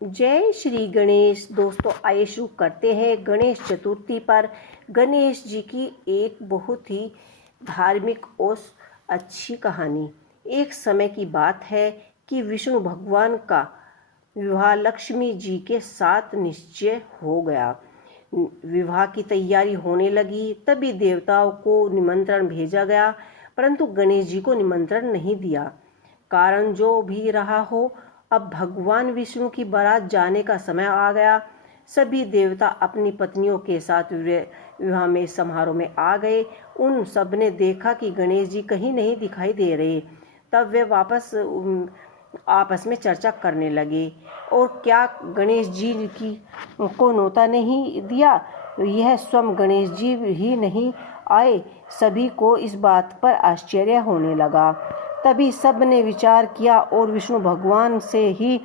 जय श्री गणेश। दोस्तों, आइए शुरू करते हैं गणेश चतुर्थी पर गणेश जी की एक बहुत ही धार्मिक और अच्छी कहानी। एक समय की बात है कि विष्णु भगवान का विवाह लक्ष्मी जी के साथ निश्चय हो गया। विवाह की तैयारी होने लगी, तभी देवताओं को निमंत्रण भेजा गया, परंतु गणेश जी को निमंत्रण नहीं दिया। कारण जो भी रहा हो, अब भगवान विष्णु की बारात जाने का समय आ गया। सभी देवता अपनी पत्नियों के साथ विवाह में समारोह में आ गए। उन सब ने देखा कि गणेश जी कहीं नहीं दिखाई दे रहे। तब वे वापस आपस में चर्चा करने लगे, और क्या गणेश जी की को न्योता नहीं दिया? यह स्वयं गणेश जी ही नहीं आए। सभी को इस बात पर आश्चर्य होने लगा। तभी सब ने विचार किया और विष्णु भगवान से ही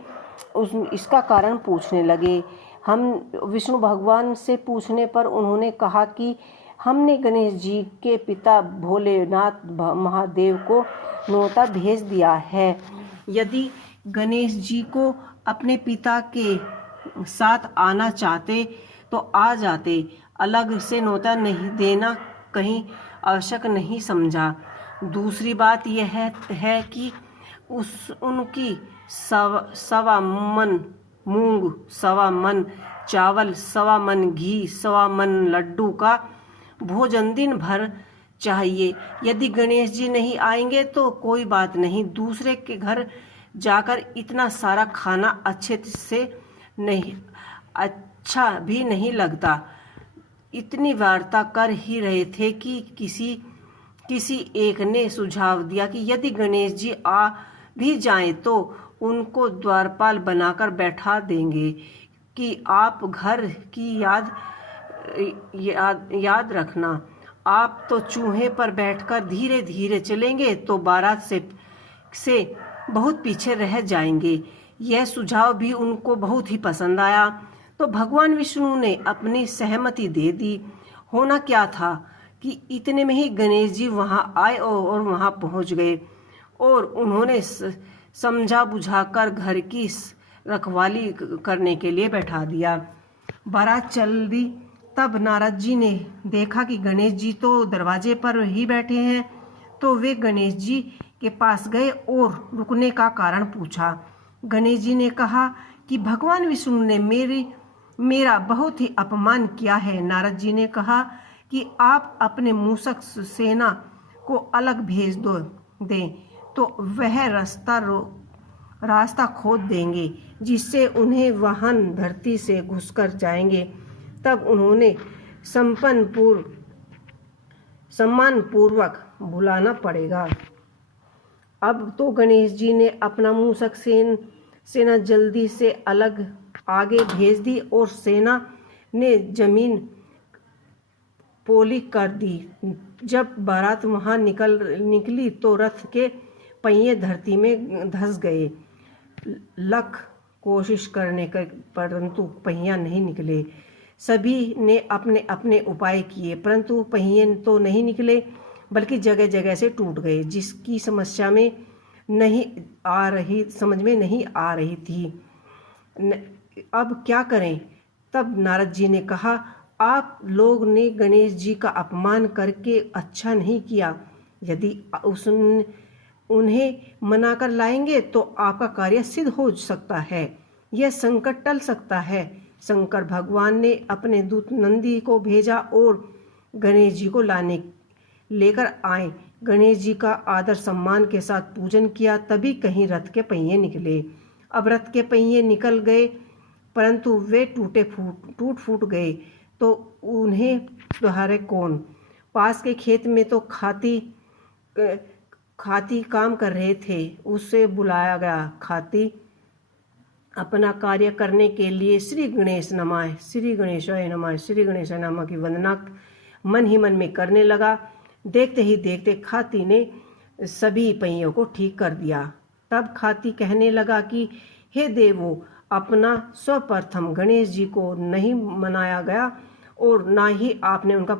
इसका कारण पूछने लगे। विष्णु भगवान से पूछने पर उन्होंने कहा कि हमने गणेश जी के पिता भोलेनाथ महादेव को न्योता भेज दिया है। यदि गणेश जी को अपने पिता के साथ आना चाहते तो आ जाते। अलग से न्योता नहीं देना कहीं आवश्यक नहीं समझा। दूसरी बात यह है कि उनकी सवा मन मूंग, सवा मन चावल, सवा मन घी, सवा मन लड्डू का भोजन दिन भर चाहिए। यदि गणेश जी नहीं आएंगे तो कोई बात नहीं, दूसरे के घर जाकर इतना सारा खाना अच्छा भी नहीं लगता। इतनी वार्ता कर ही रहे थे कि किसी एक ने सुझाव दिया कि यदि गणेश जी आ भी जाएं तो उनको द्वारपाल बनाकर बैठा देंगे कि आप घर की याद रखना। आप तो चूहे पर बैठकर धीरे धीरे चलेंगे तो बारात से बहुत पीछे रह जाएंगे। यह सुझाव भी उनको बहुत ही पसंद आया, तो भगवान विष्णु ने अपनी सहमति दे दी। होना क्या था कि इतने में ही गणेश जी वहां आए और वहां पहुंच गए, और उन्होंने समझा बुझाकर घर की रखवाली करने के लिए बैठा दिया। बारात चल दी। तब नारद जी ने देखा कि गणेश जी तो दरवाजे पर ही बैठे हैं, तो वे गणेश जी के पास गए और रुकने का कारण पूछा। गणेश जी ने कहा कि भगवान विष्णु ने मेरा बहुत ही अपमान किया है। नारद जी ने कहा कि आप अपने मूषक सेना को अलग भेज दें तो वह रास्ता खोद देंगे, जिससे उन्हें वाहन धरती से घुसकर जाएंगे। तब उन्होंने सम्मानपूर्वक बुलाना पड़ेगा। अब तो गणेश जी ने अपना मूषक सेना जल्दी से आगे भेज दी, और सेना ने जमीन पोली कर दी। जब बारात वहां निकली तो रथ के पहिए धरती में धंस गए। लाख कोशिश करने के परंतु पहिया नहीं निकले। सभी ने अपने अपने उपाय किए, परंतु पहिए तो नहीं निकले, बल्कि जगह जगह से टूट गए, जिसकी समझ में नहीं आ रही थी। अब क्या करें? तब नारद जी ने कहा, आप लोग ने गणेश जी का अपमान करके अच्छा नहीं किया। यदि उन्हें मनाकर लाएंगे तो आपका कार्य सिद्ध हो सकता है, यह संकट टल सकता है। शंकर भगवान ने अपने दूत नंदी को भेजा और गणेश जी को लेकर आए। गणेश जी का आदर सम्मान के साथ पूजन किया, तभी कहीं रथ के पहिए निकले। अब रथ के पहिए निकल गए, परंतु वे टूट फूट गए, तो उन्हें सुधारे कौन? पास के खेत में तो खाती काम कर रहे थे, उससे बुलाया गया। खाती अपना कार्य करने के लिए श्री गणेश नमः, श्री गणेशाय नमः, श्री गणेशाय नमः की वंदना मन ही मन में करने लगा। देखते ही देखते खाती ने सभी पहियों को ठीक कर दिया। तब खाती कहने लगा कि हे देवों, अपना सर्वप्रथम गणेश जी को नहीं मनाया गया, और ना ही आपने उनकी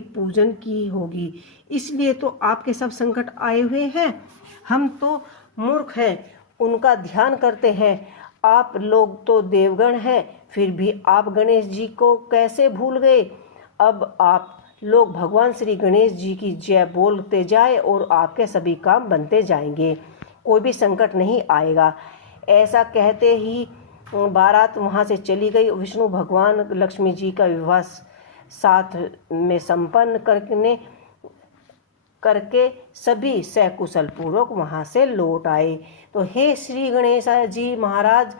पूजन की होगी, इसलिए तो आपके सब संकट आए हुए हैं। हम तो मूर्ख हैं, उनका ध्यान करते हैं। आप लोग तो देवगण हैं, फिर भी आप गणेश जी को कैसे भूल गए? अब आप लोग भगवान श्री गणेश जी की जय बोलते जाए और आपके सभी काम बनते जाएंगे, कोई भी संकट नहीं आएगा। ऐसा कहते ही बारात वहाँ से चली गई। विष्णु भगवान लक्ष्मी जी का विवाह साथ में संपन्न करके सभी सकुशल पूर्वक वहाँ से लौट आए। तो हे श्री गणेश जी महाराज,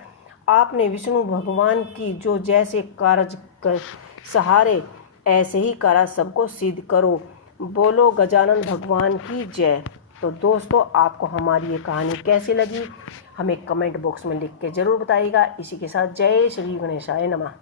आपने विष्णु भगवान की जो जैसे कार्य सहारे, ऐसे ही कार्य सबको सिद्ध करो। बोलो गजानन भगवान की जय। तो दोस्तों, आपको हमारी ये कहानी कैसी लगी हमें कमेंट बॉक्स में लिख के ज़रूर बताइएगा। इसी के साथ जय श्री गणेशाय नमः।